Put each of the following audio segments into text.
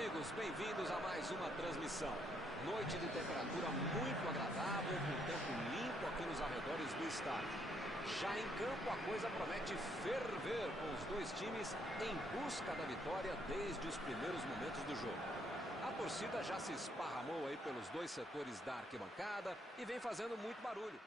amigos, bem-vindos a mais uma transmissão. Noite de temperatura muito agradável, com tempo limpo aqui nos arredores do estádio. Já em campo a coisa promete ferver, com os dois times em busca da vitória desde os primeiros momentos do jogo. A torcida já se esparramou aí pelos dois setores da arquibancada e vem fazendo muito barulho.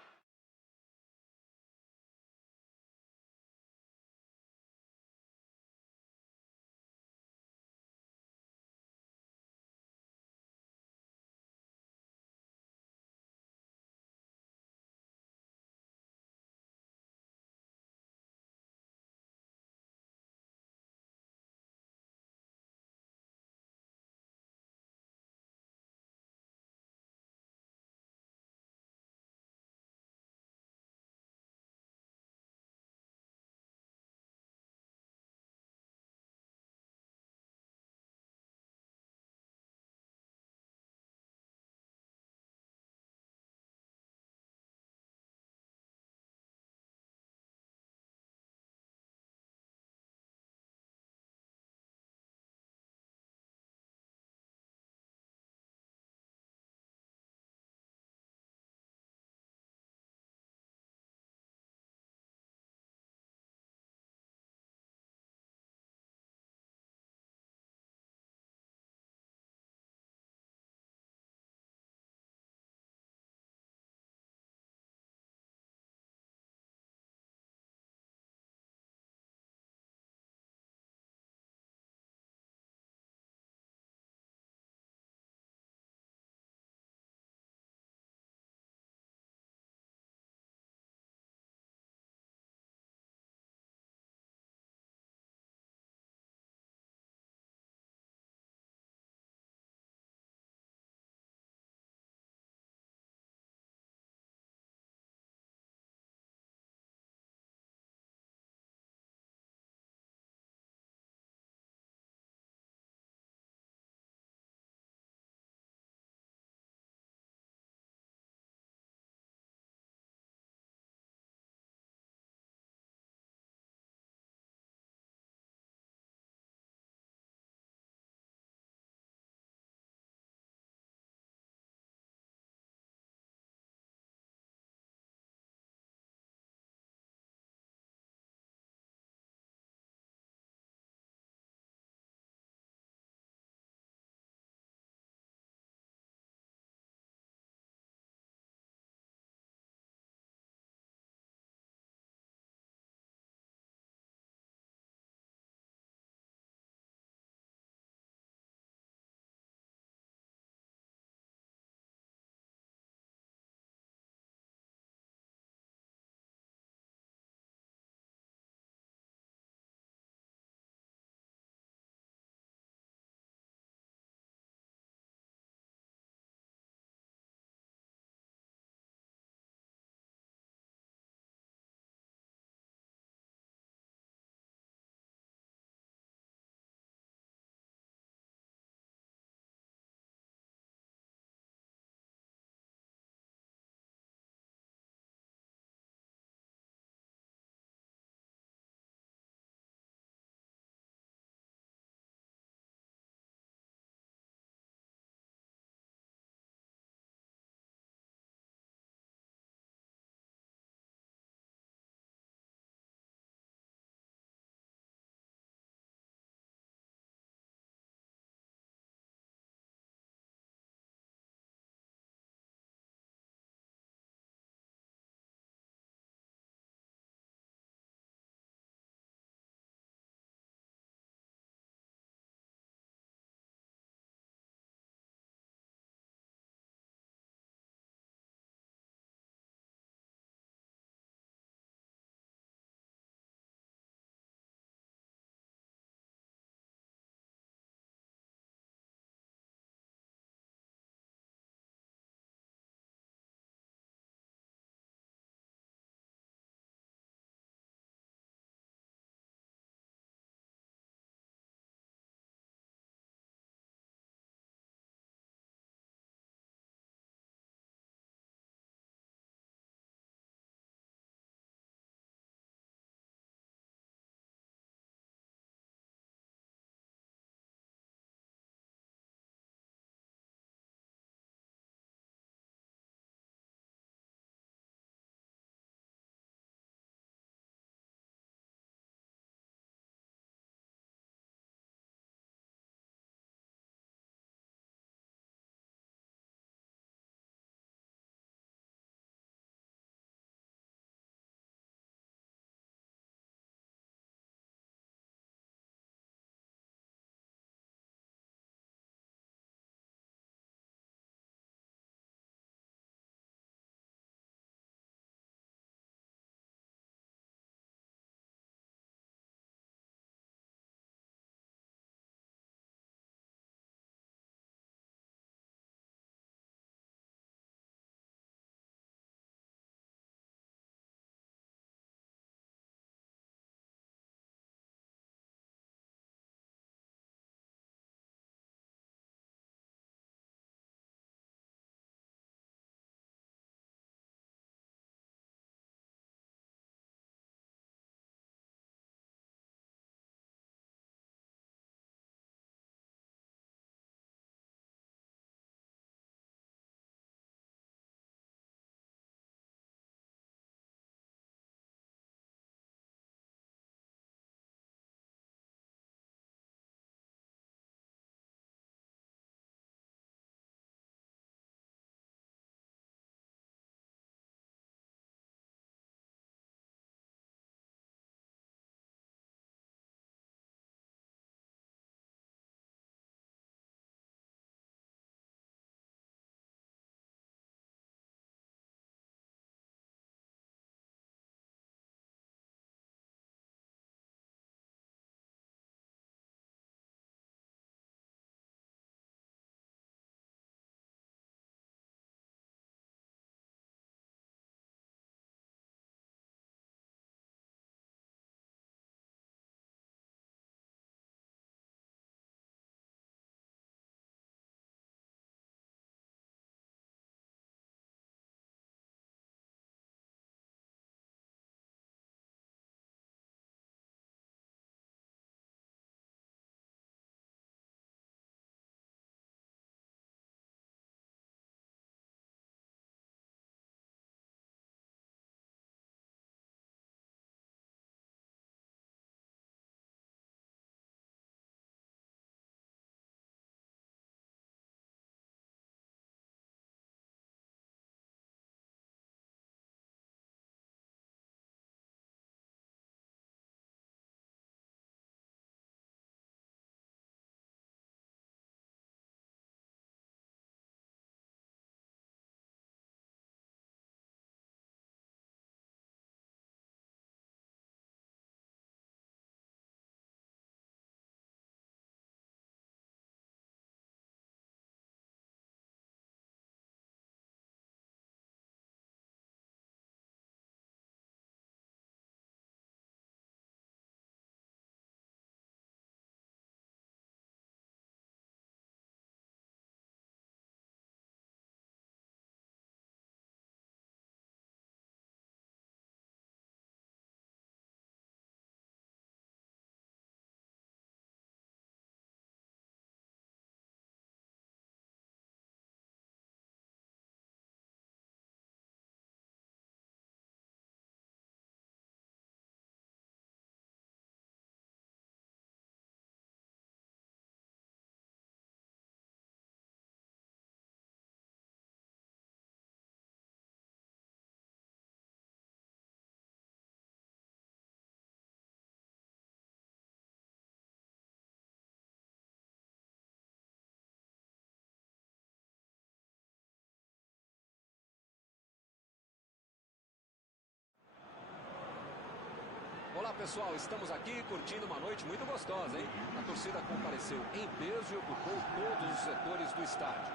Olá pessoal, estamos aqui curtindo uma noite muito gostosa, hein? A torcida compareceu em peso e ocupou todos os setores do estádio.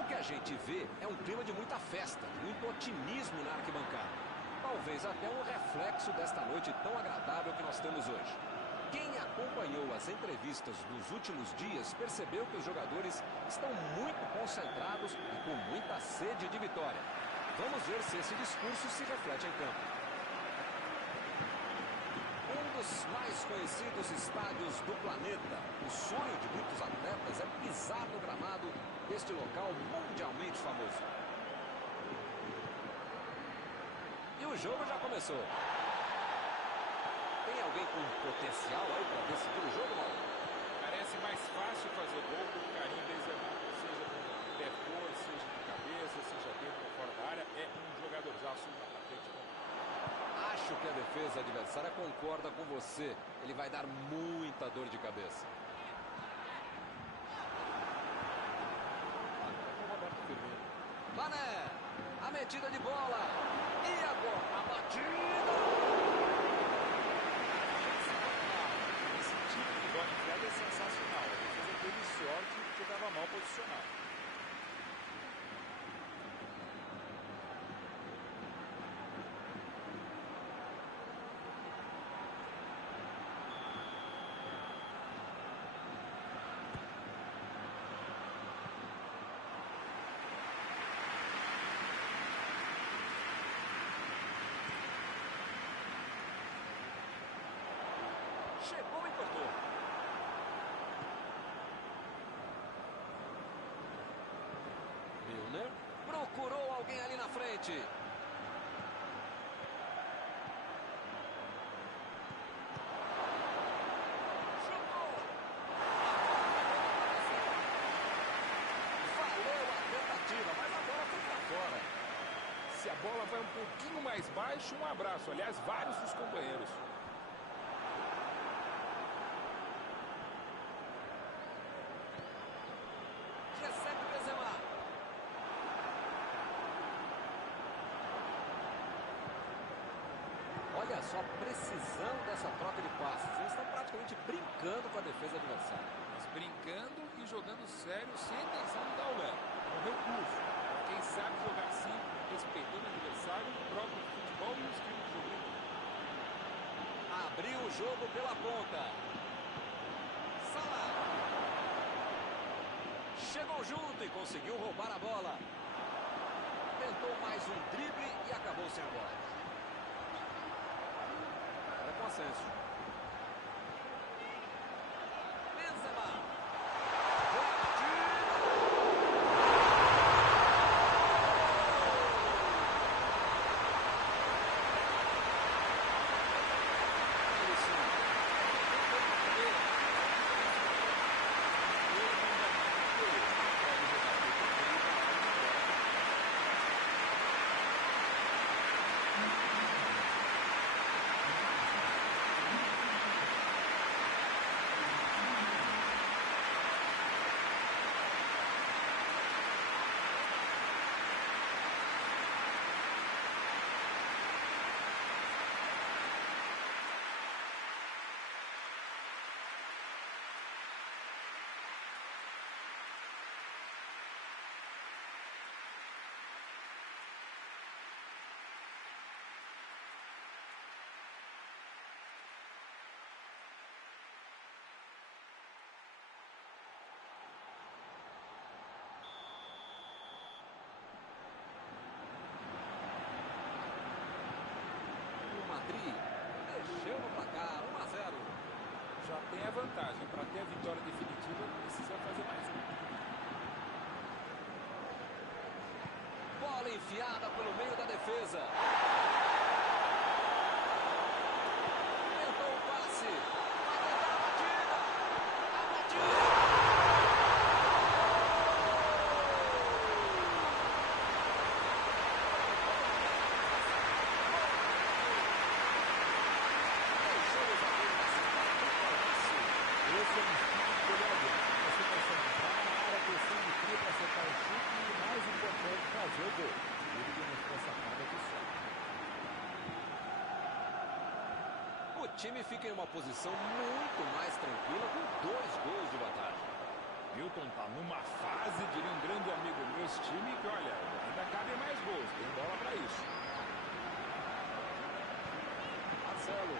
O que a gente vê é um clima de muita festa, muito otimismo na arquibancada. Talvez até um reflexo desta noite tão agradável que nós temos hoje. Quem acompanhou as entrevistas dos últimos dias percebeu que os jogadores estão muito concentrados e com muita sede de vitória. Vamos ver se esse discurso se reflete em campo. Um dos mais conhecidos estádios do planeta. O sonho de muitos atletas é pisar no gramado deste local mundialmente famoso. E o jogo já começou. Tem alguém com potencial aí para decidir o jogo, Mauro? Parece mais fácil fazer gol com o Karim Benzema. Seja com pé fora, seja de cabeça, seja dentro ou fora da área. É um jogadorzaço, um atacante bom. Acho que a defesa adversária concorda com você. Ele vai dar muita dor de cabeça. Mané, a metida de bola. E agora a batida. Esse tipo de bola enfiada é sensacional. A defesa teve sorte porque estava mal posicionado. Chegou e cortou. Milner procurou alguém ali na frente. Chutou. Valeu a tentativa, mas a bola foi para fora. Se a bola vai um pouquinho mais baixo, um abraço. Aliás, vários dos companheiros. Recebe Benzema. Olha só a precisão dessa troca de passes. Eles estão praticamente brincando com a defesa adversária. Mas brincando e jogando sério, sem intenção de dar o leve. É um recurso. Quem sabe jogar assim, respeitando o adversário, o próprio futebol e o estilo de jogo. Abriu o jogo pela ponta. Salah. Chegou junto e conseguiu roubar a bola. Tentou mais um drible e acabou sem a bola. Agora com Asensio. Benzema. Boa batida. Mexeu no placar, 1-0. Já tem a vantagem. Para ter a vitória definitiva, precisa fazer mais um. Bola enfiada pelo meio da defesa. Tentou o passe. Vai tentar a batida. A batida. O time fica em uma posição muito mais tranquila com 2 gols de vantagem. Milton tá numa fase, diria um grande amigo meu, esse time, que olha, ainda cabem mais gols, tem bola para isso. Marcelo.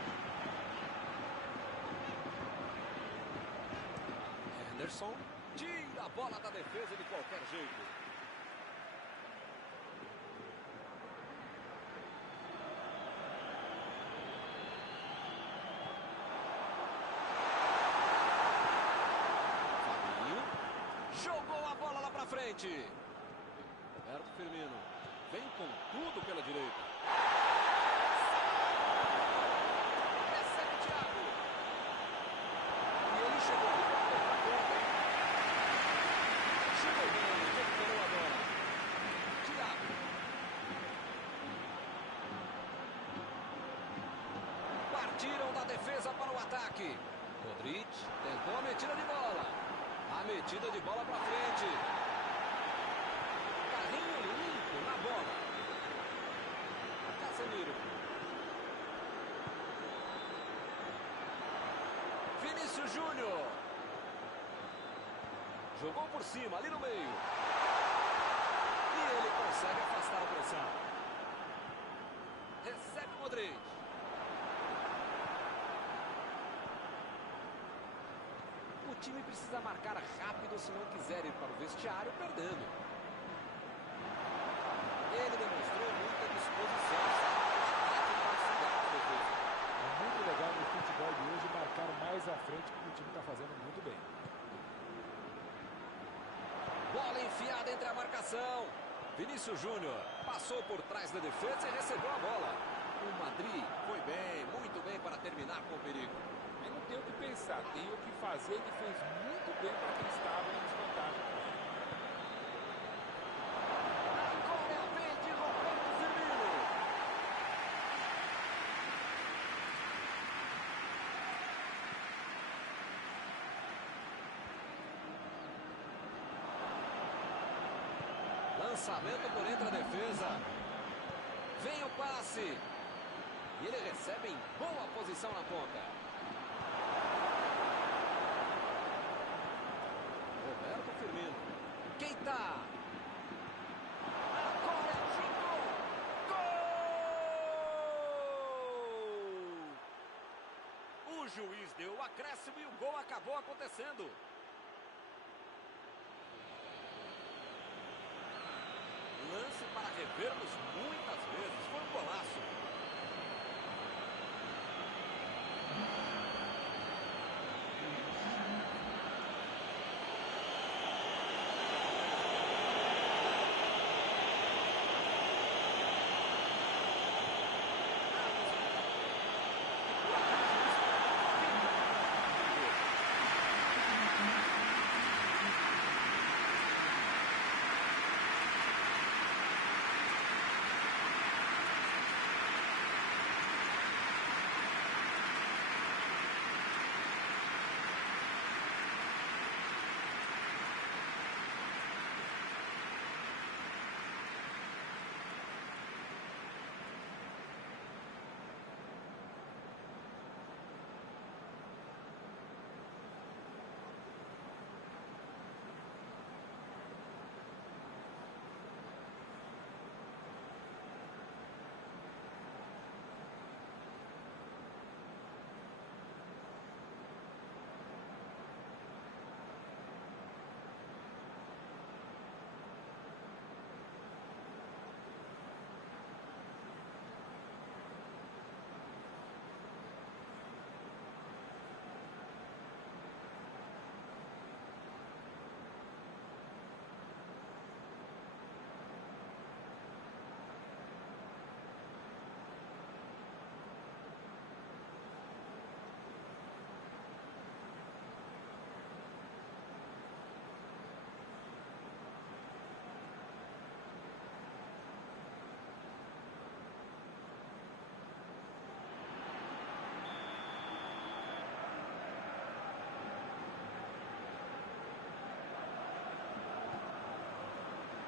Henderson tira a bola da defesa de qualquer jeito. Fabinho jogou a bola lá pra frente. Roberto Firmino vem com tudo pela direita. Recebe o Thiago. E ele chegou de volta pra ponta. Chegou bem, recuperou a bola. Thiago. Partiram da defesa para o ataque. Modric tentou a metida de bola. A metida de bola para frente. Carrinho limpo na bola. Casemiro. Vinícius Júnior. Jogou por cima, ali no meio. E ele consegue afastar a pressão. Recebe o Modric. O time precisa marcar rápido se não quiser ir para o vestiário perdendo. Ele demonstrou muita disposição, sabe? O ataque não auxiliar a defesa. É muito legal no futebol de hoje marcar mais à frente, que o time está fazendo muito bem. Bola enfiada entre a marcação. Vinícius Júnior passou por trás da defesa e recebeu a bola. O Madrid foi bem, muito bem para terminar com o perigo. Aí não tem o que pensar, tem o que fazer, ele fez muito bem para quem estava em desvantagem. Agora é a vez de Roberto Firmino. Lançamento por entre a defesa. Vem o passe. E ele recebe em boa posição na ponta. Roberto Firmino. Keita. Agora chutou. Gol! O juiz deu o acréscimo e o gol acabou acontecendo. Lance para revermos muitas vezes. Foi um golaço.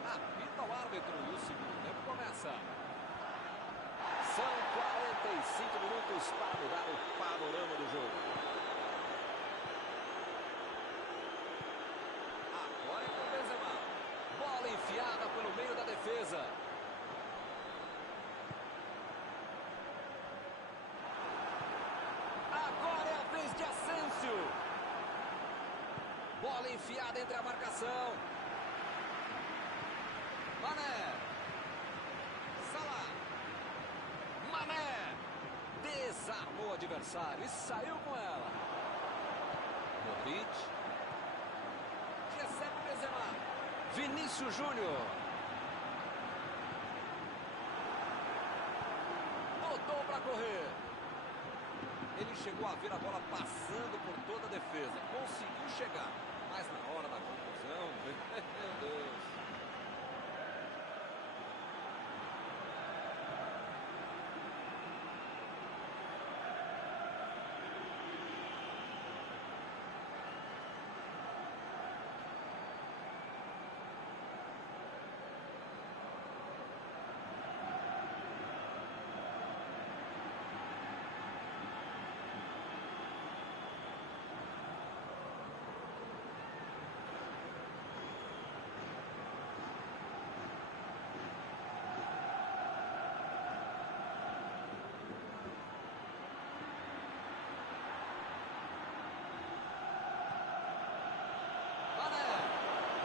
Apita o árbitro e o segundo tempo começa. São 45 minutos para mudar o passo. defesa. Agora é a vez de Asensio. Bola enfiada entre a marcação. Mané. Salah. Mané. Desarmou o adversário e saiu com ela. Modric. Recebe Benzema. Vinícius Júnior. Botou para correr. Ele chegou a ver a bola passando por toda a defesa. Conseguiu chegar. Mas na hora da conclusão, meu Deus.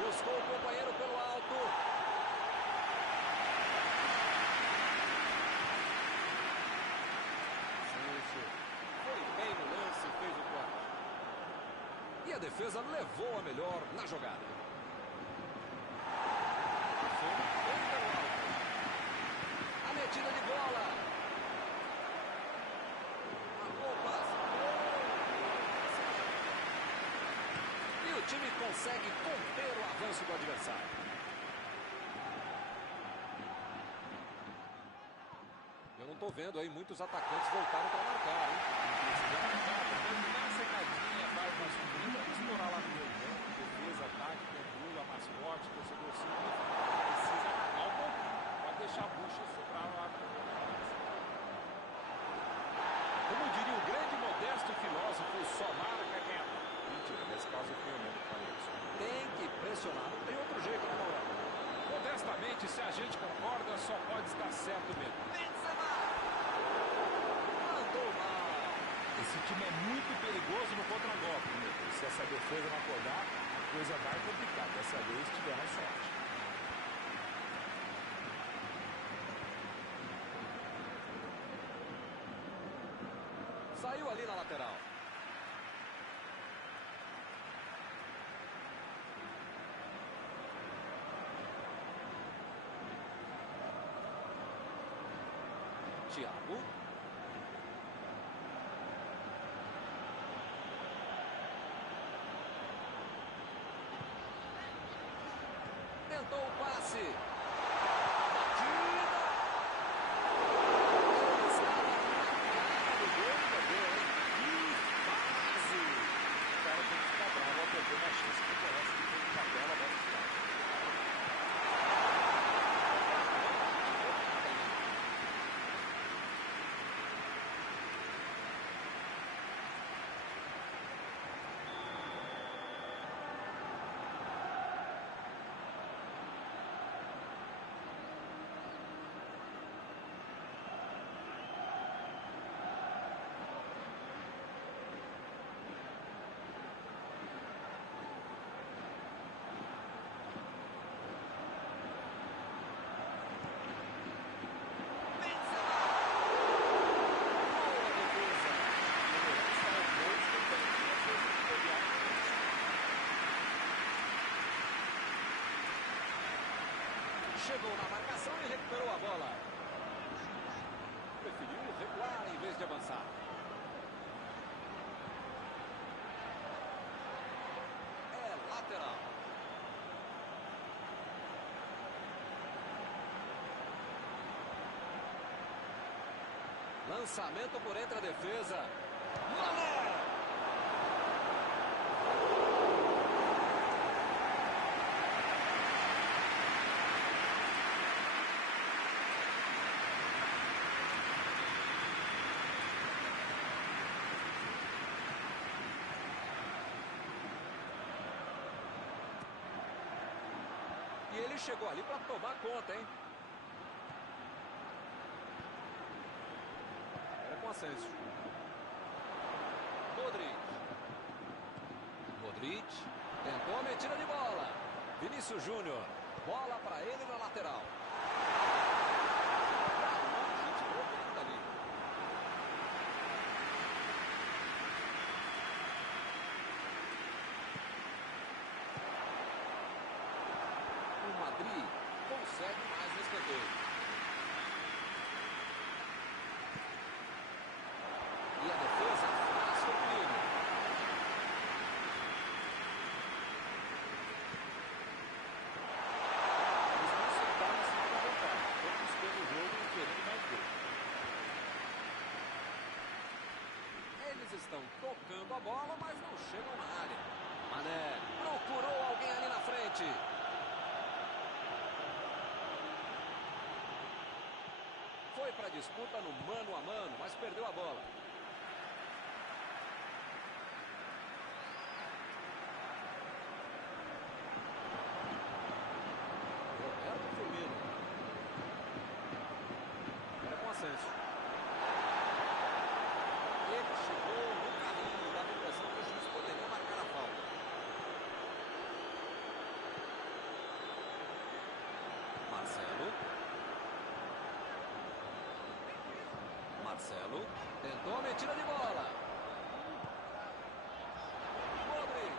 Buscou o companheiro pelo alto. Foi bem no lance e fez o corte. E a defesa levou a melhor na jogada. Bem pelo alto. A metida de bola. Marcou o passe. E o time consegue conter o avanço do adversário. Eu não estou vendo aí muitos atacantes voltaram para marcar, hein? Terminar a secadinha, vai para a subida, estourar lá no meio campo, defesa, ataque, controle, mascote, torcedor simples. Precisa acabar um pouquinho. Pode deixar a bucha sobrar lá. Como diria o grande modesto filósofo, só marca quem ataca. Mentira, nesse caso foi o mesmo que falei isso. Tem que pressionar, não tem outro jeito, né, Mauro? Modestamente, se a gente concorda, só pode estar certo mesmo. Benzema! Mandou mal. Esse time é muito perigoso no contragolpe, meu Deus. Se essa defesa não acordar, a coisa vai complicar. Dessa vez tiveram sorte. Saiu ali na lateral. Thiago. Tentou o passe. Batida. Estava marcado o gol e perdeu, hein? Que fase. O cara tem que ficar bravo ao perder uma chance que merece que tem uma bela bola de final. Chegou na marcação e recuperou a bola. Preferiu recuar em vez de avançar. É lateral. Lançamento por entre a defesa. Mané! E ele chegou ali para tomar conta, hein? Era com Asensio. Modric. Tentou a metida de bola. Vinícius Júnior. Bola para ele na lateral. O Madrid consegue mais no escanteio. E a defesa afasta o perigo. Eles não sentaram em cima da vantagem. Estão buscando o jogo e querendo mais gol. Eles estão tocando a bola, mas não chegam na área. Mané procurou alguém ali na frente. Foi para a disputa no mano a mano, mas perdeu a bola. Roberto Firmino. Era com Asensio. Ele chegou no carrinho, dava a impressão que o juiz poderia marcar a falta. Marcelo tentou a metida de bola. Modric.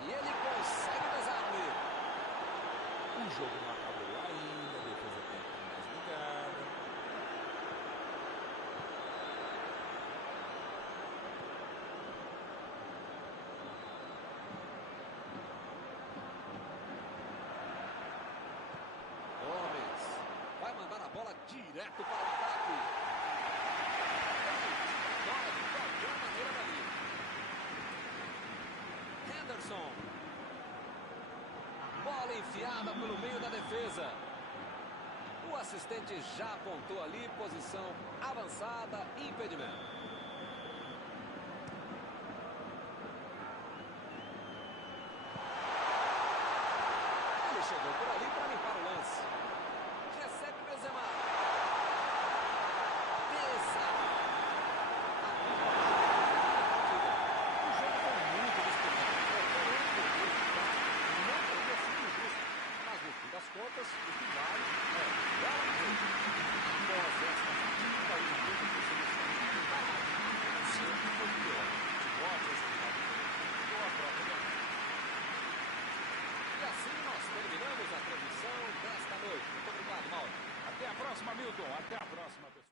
E ele consegue o desarme. O jogo não acabou ainda, a defesa tem que estar mais ligada. Gomes vai mandar a bola direto para o ataque. Bola de qualquer maneira dali. Henderson. Bola enfiada pelo meio da defesa. O assistente já apontou ali, posição avançada, impedimento. Ele chegou por ali para limpar o lance. Recebe Benzema. Desarme. O jogo foi muito disputado. Qualquer um que resultado não teria sido justo. Mas no fim das contas, o que vale é o bola no jogo. Após esta partida, o jogo de seleção sempre foi pior. Futebol, classificado ou a própria derrota. E assim nós terminamos a transmissão desta noite. Muito obrigado, Mauro. Até a próxima, Milton. Até a próxima, pessoal.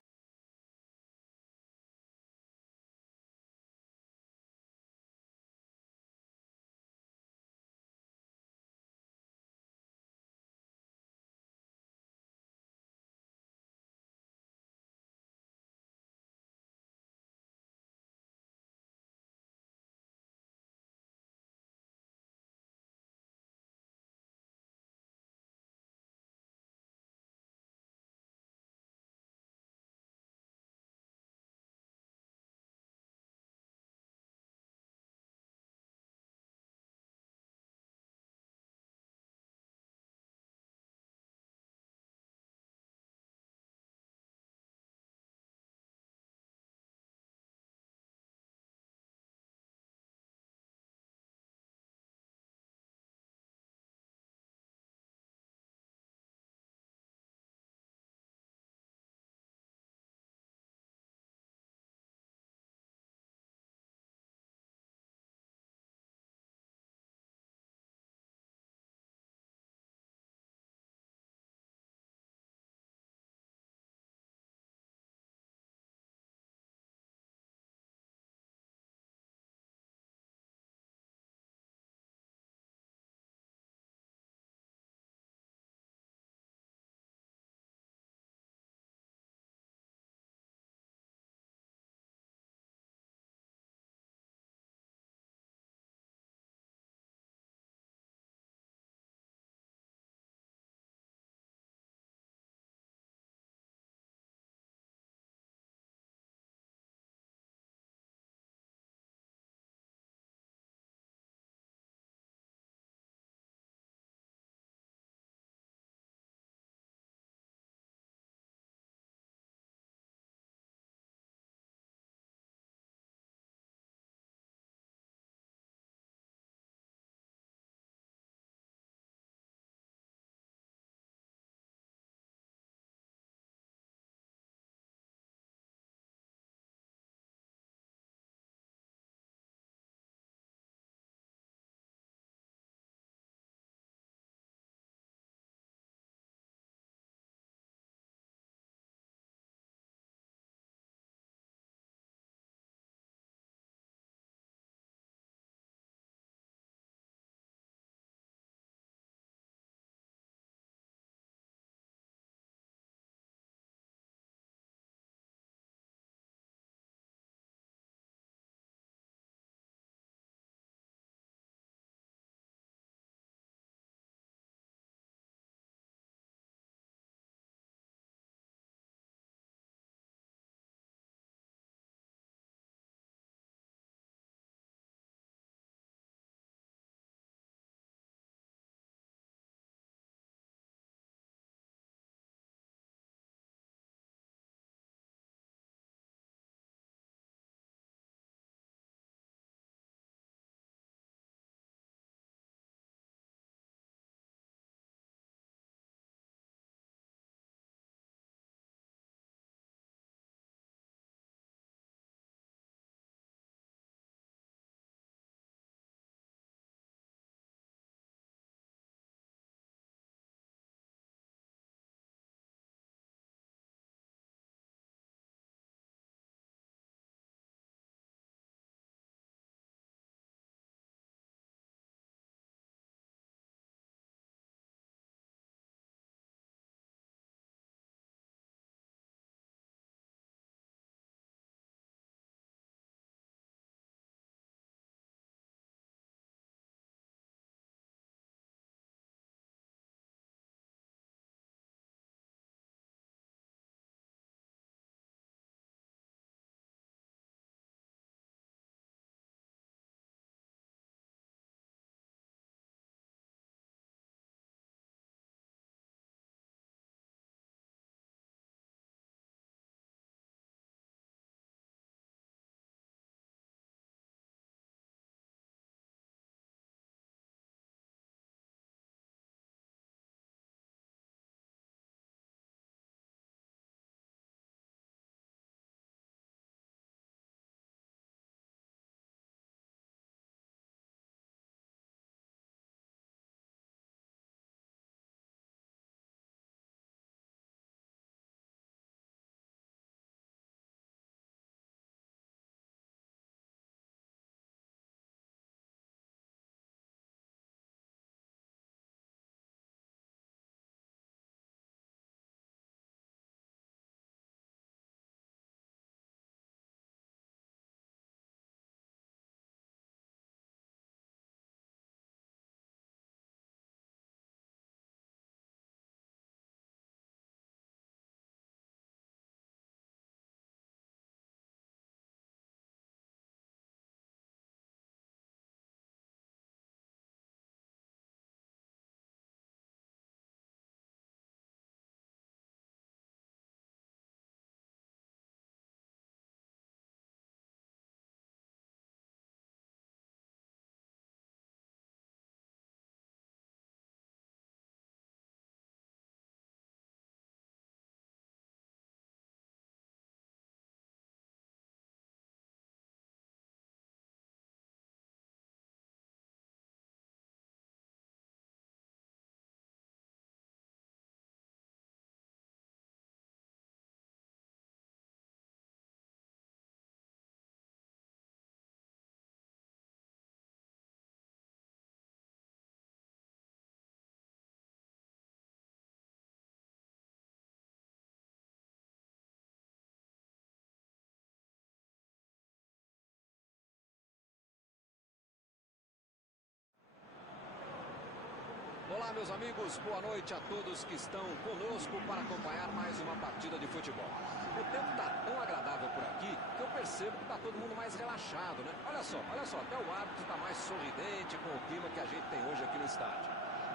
Olá, meus amigos, boa noite a todos que estão conosco para acompanhar mais uma partida de futebol. O tempo está tão agradável por aqui que eu percebo que está todo mundo mais relaxado, né? Olha só, até o árbitro está mais sorridente com o clima que a gente tem hoje aqui no estádio.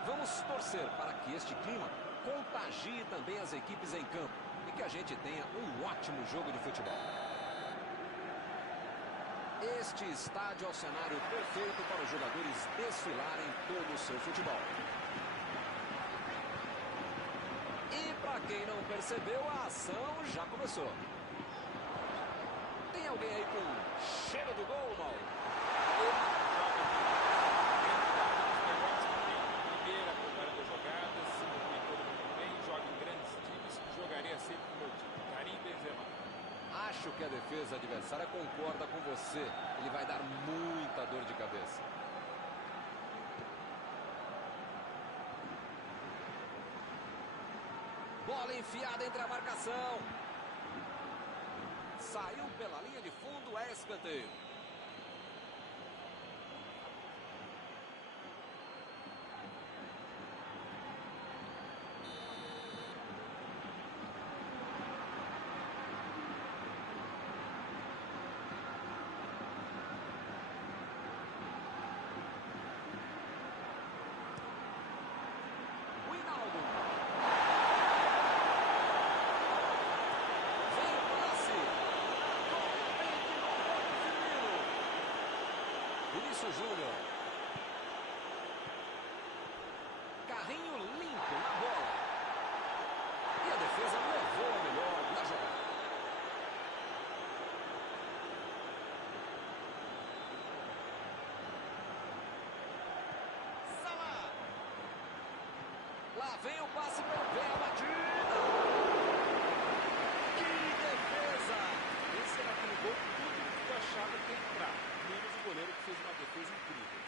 Vamos torcer para que este clima contagie também as equipes em campo e que a gente tenha um ótimo jogo de futebol. Este estádio é o cenário perfeito para os jogadores desfilarem todo o seu futebol. E para quem não percebeu, a ação já começou. Tem alguém aí com cheiro do gol, Mauro? Primeira preparando a jogada, se movimentando muito bem, joga em grandes times, jogaria sempre no meu time. Karim Benzema. Acho que a defesa adversária concorda com você. Ele vai dar muita dor de cabeça. Bola enfiada entre a marcação. Saiu pela linha de fundo, é escanteio. Júnior. Carrinho limpo na bola. E a defesa levou a melhor na jogada. Salah. Lá vem o passe pelo pé, a batida. Que defesa! Esse era aquele gol que todo mundo achava que ia entrar, menos o goleiro que fez uma defesa incrível.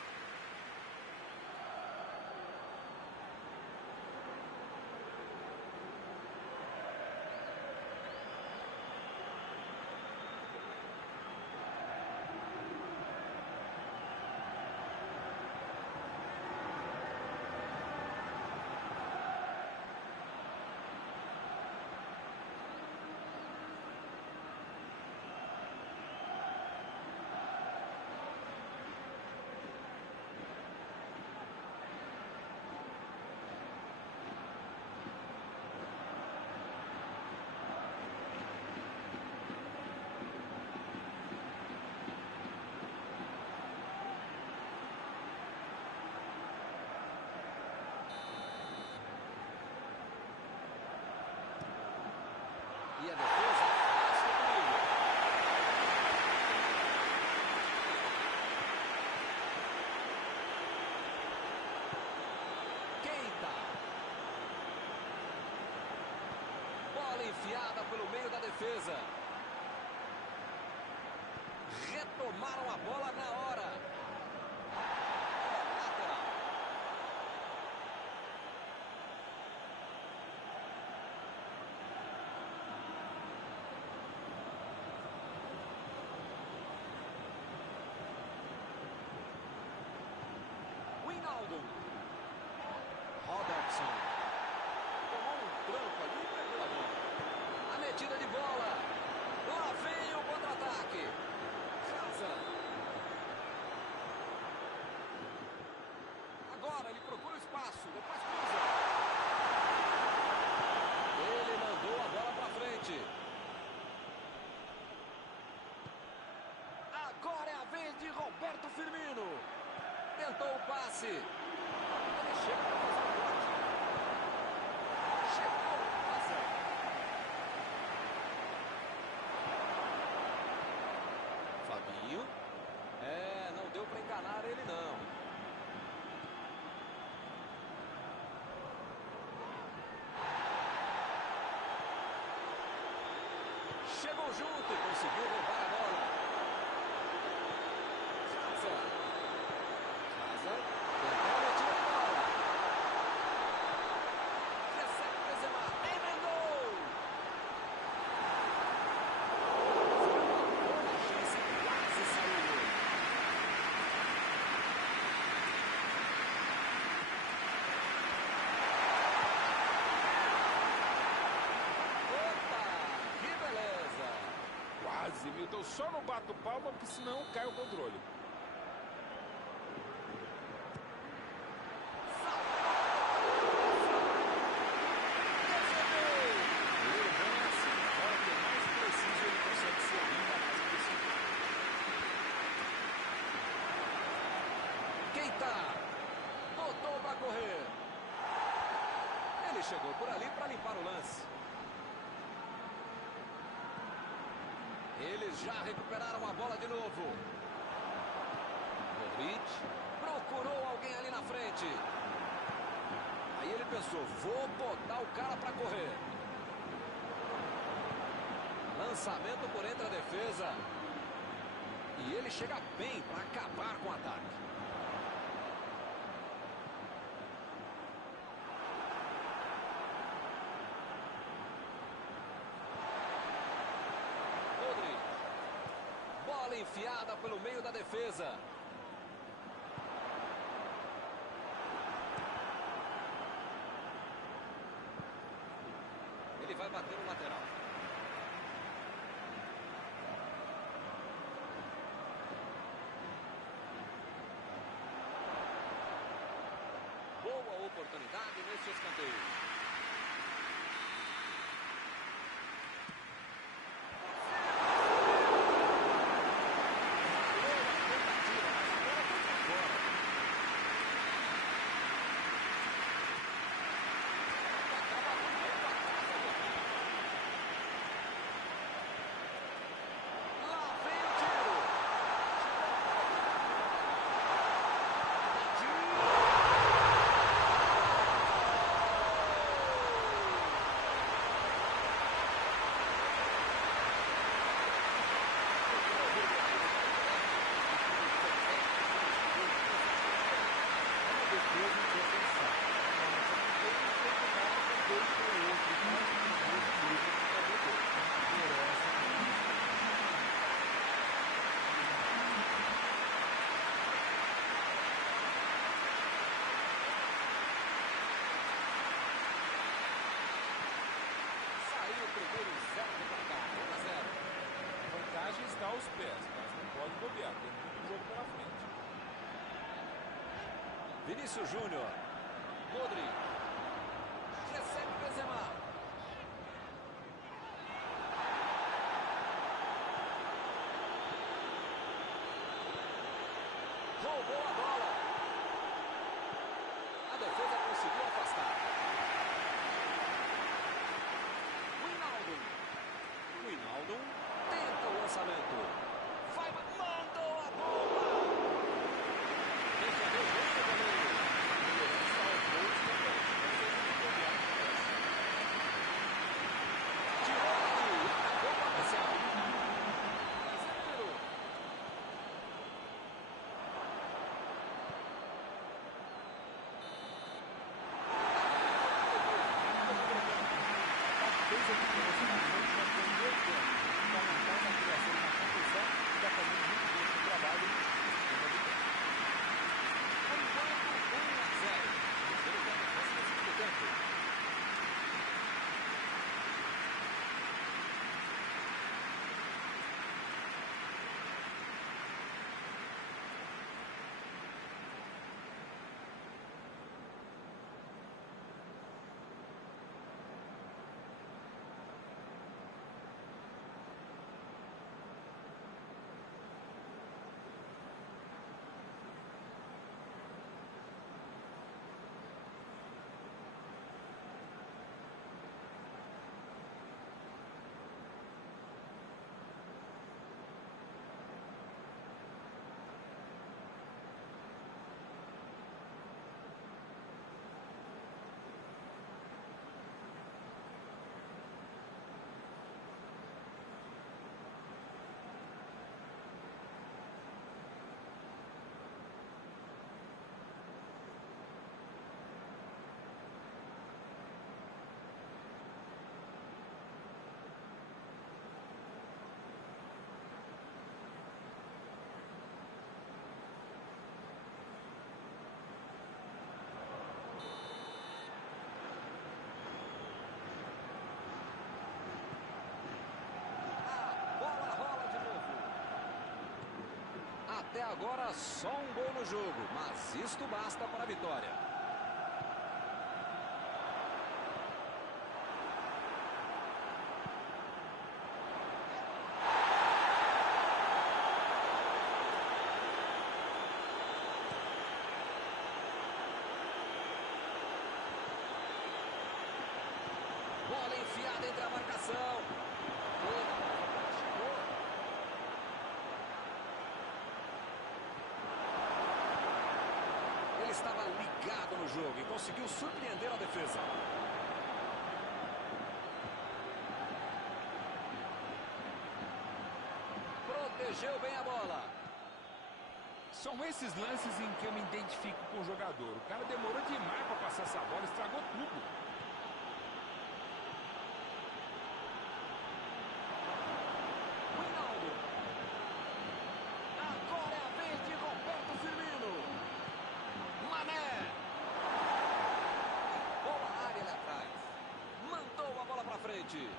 E a defesa afasta o perigo. Keita. Bola enfiada pelo meio da defesa. Retomaram a bola na hora. É lateral. Robertson. Tomou um tranco ali e pegou a bola. A metida de bola. Lá vem o contra-ataque. Hazard. Agora ele procura o espaço. Depois cruza. Ele mandou a bola para frente. Agora é a vez de Roberto Firmino. Tentou o passe. Ele chega para fazer o corte. Chegou a fazer. Fabinho. Não deu para enganar ele não. Chegou junto e conseguiu roubar a bola. Hazard. Tentou a metida de bola. Recebe Benzema. Emendou. A chance quase saiu. assim, Milton. Só não bato palma, porque senão cai o controle. Botou para correr. Ele chegou por ali para limpar o lance. Eles já recuperaram a bola de novo. Modric procurou alguém ali na frente. Aí ele pensou, vou botar o cara para correr. Lançamento por entre a defesa. E ele chega bem para acabar com o ataque. Bola enfiada pelo meio da defesa. Ele vai bater no lateral. Boa oportunidade nesse escanteio. Está aos pés, mas não pode bobear, tem muito jogo pela frente. Vinícius Júnior. Modric. Recebe Benzema. Roubou a bola. A defesa conseguiu afastar. Wijnaldum tenta o lançamento. Vai, mandou a bola. Defendeu bem o goleiro. Tirou ali e acabou com a pressão. Casemiro. Até agora, só um gol no jogo, mas isto basta para a vitória. Bola enfiada entre a marcação. Ele estava ligado no jogo e conseguiu surpreender a defesa. Protegeu bem a bola. São esses lances em que eu me identifico com o jogador. O cara demorou demais para passar essa bola, estragou tudo. Wijnaldum. Agora é a vez de Roberto Firmino. Mané. Boa área ali atrás. Mandou a bola para frente.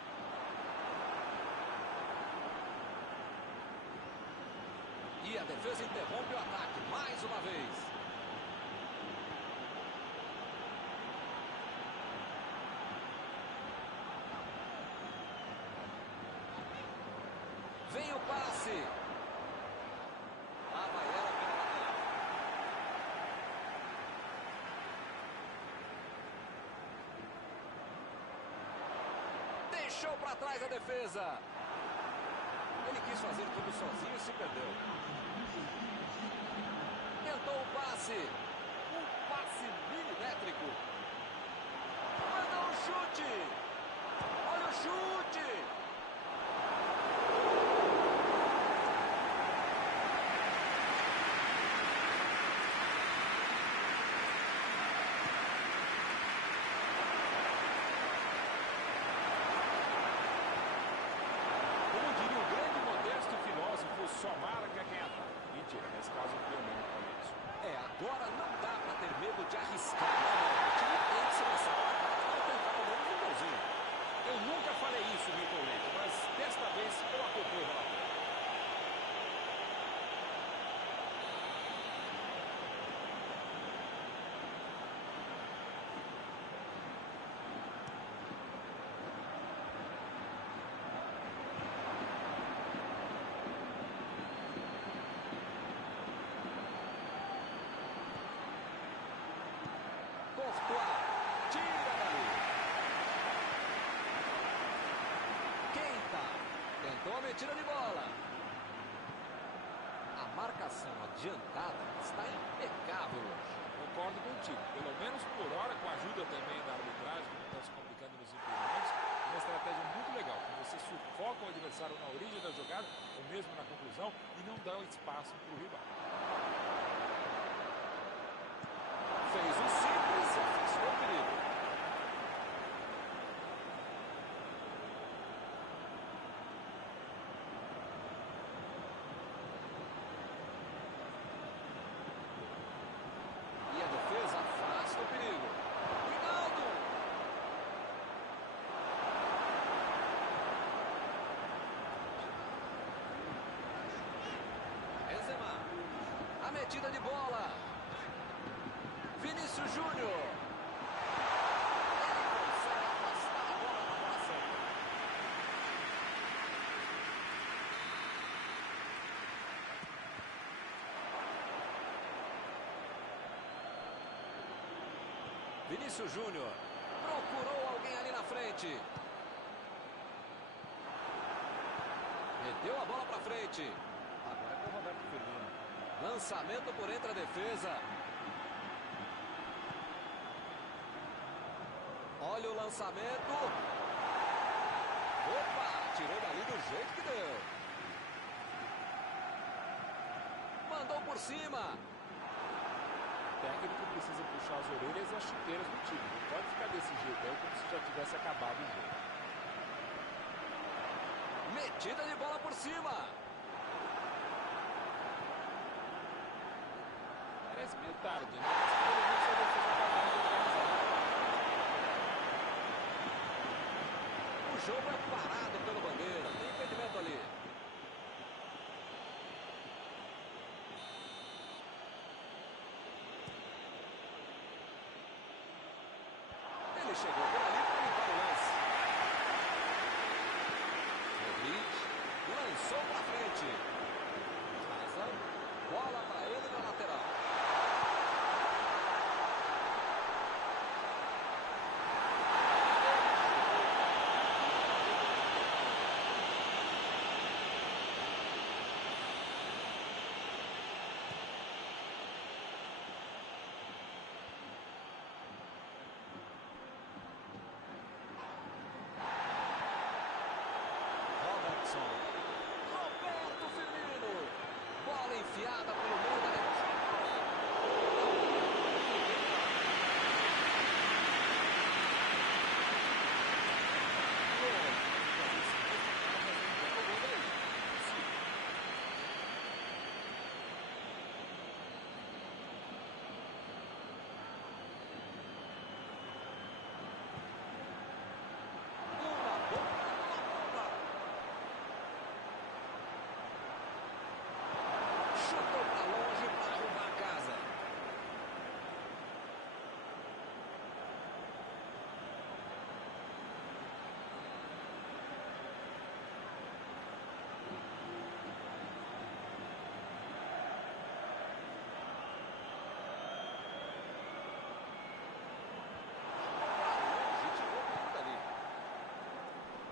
E a defesa interrompe o ataque mais uma vez. Vem o passe. Lá vai ela pela lateral. Deixou para trás a defesa. Ele quis fazer tudo sozinho e se perdeu. Tentou o passe. Um passe milimétrico. Mandou um chute. Olha o chute. Como diria o grande modesto filósofo, só marca quem ataca. Mentira, nesse caso eu fui mesmo com isso. Agora não dá para ter medo de arriscar, né, mano? O time tem que se lançar para trás para tentar ao menos um golzinho. Eu nunca falei isso, Milton Leite, mas desta vez eu acompanho o relatório. Courtois. Tira dali. Keita. Tentou a metida de bola. A marcação adiantada está impecável hoje. Concordo contigo. Pelo menos por hora, com a ajuda também da arbitragem, que não está se complicando nos impedimentos, uma estratégia muito legal, que você sufoca o adversário na origem da jogada, ou mesmo na conclusão, e não dá espaço para o rival. Fez o simples e afastou o perigo. E a defesa afasta o perigo. Wijnaldum. Benzema. A metida de bola. Vinícius Júnior. Ele consegue afastar a bola na marcação. Vinícius Júnior procurou alguém ali na frente. Meteu a bola para frente. Agora é com o Roberto Firmino. Lançamento por entre a defesa. Olha o lançamento. Opa, tirou dali do jeito que deu. Mandou por cima. O técnico precisa puxar as orelhas e as chuteiras do time. Não pode ficar desse jeito aí como se já tivesse acabado o jogo. Metida de bola por cima. Parece meio tarde, né? Mas pelo menos a defesa está mais organizada. O jogo é parado pelo Bandeira. Tem impedimento ali. chegou por ali para limpar o lance. Modric lançou para frente. Hazard, bola para ele na lateral. Roberto Firmino, bola enfiada pelo meio da chutou para longe para arrumar a casa.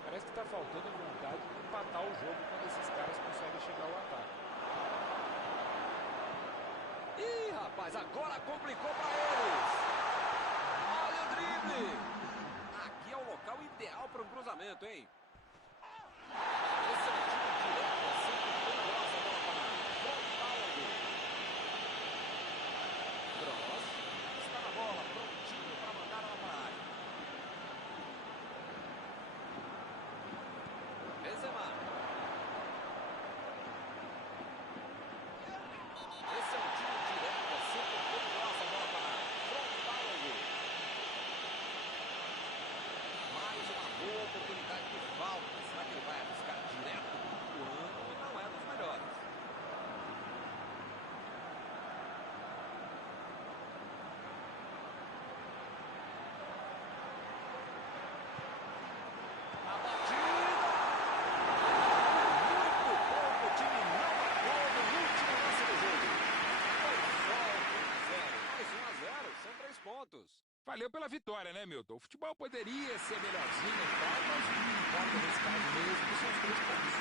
Parece que está faltando vontade de empatar o jogo quando esses caras conseguem chegar ao ataque. Ih, rapaz, agora complicou para eles. Olha o drible. Aqui é o local ideal para um cruzamento, hein? Esse é um tiro direto, sempre perigosa a bola parada. Ronaldo. Kroos está na bola, prontinho para mandar ela para a área. Benzema. Esse é um tiro direto, sempre perigosa a bola parada. Ronaldo. Mais uma boa oportunidade de falta. Será que ele vai arriscar direto? O ângulo não é dos melhores. A batida! Muito pouco, o time não marcou no último lance do jogo. Foi só 1-0. Mais 1-0, são 3 pontos. Valeu pela vitória, né, Milton? O futebol poderia ser melhorzinho e tal, mas não importa nesse caso mesmo, são os 3 pontos.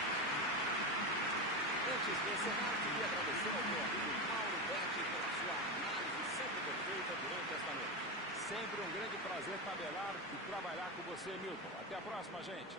Antes de encerrar, queria agradecer ao meu amigo Mauro Betti pela sua análise sempre perfeita durante esta noite. Sempre um grande prazer tabelar e trabalhar com você, Milton. Até a próxima, gente.